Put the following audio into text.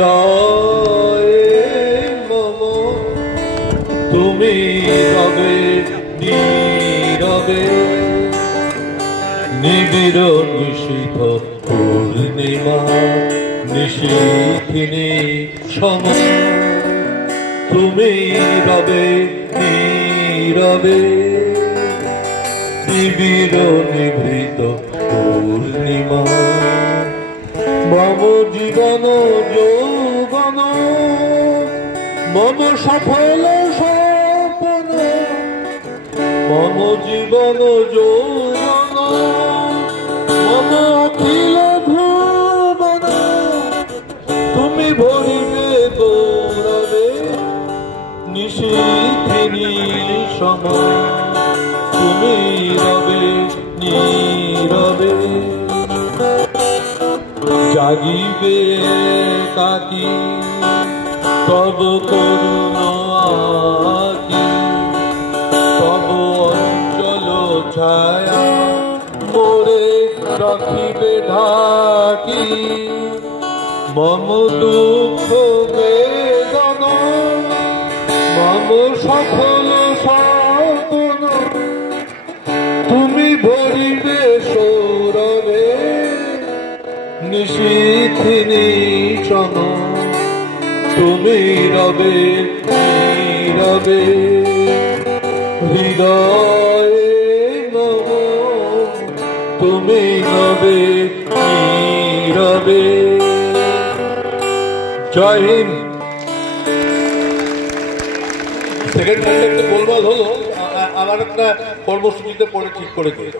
হৃদয়ে মম তুমি রবে নীরবে নিবিড় নিশীথ পূর্ণিমা নিশীথিনী সম তুমি রবে নীরবে নিবিড় নিভৃত পূর্ণিমা মম জীবন যৌবন মম সফল স্বপ্ন মম জীবন যৌবন মম অখিল ভুবন তুমি ভরিবে গৌরবে নিশীথিনী সময় তুমি রবে নীরবে জাগিবে কাকি তব করুণ আকি তব অঞ্চল ছায়া মোরে রাখিবে ঢাকি মম দুঃখ বেদন মম সফল স্বপ্ন তুমি ভরিবে সৌরভে নিশীথিনী চন তুমি রবে নীরবে হৃদয়ে নম তুমি রবে নীরবে। জয় হিন্দ। সেকেন্ড কন্টেক্টে গোলমাল হলো, আমার একটা কর্মসূচিতে পরে ঠিক করে দিয়ে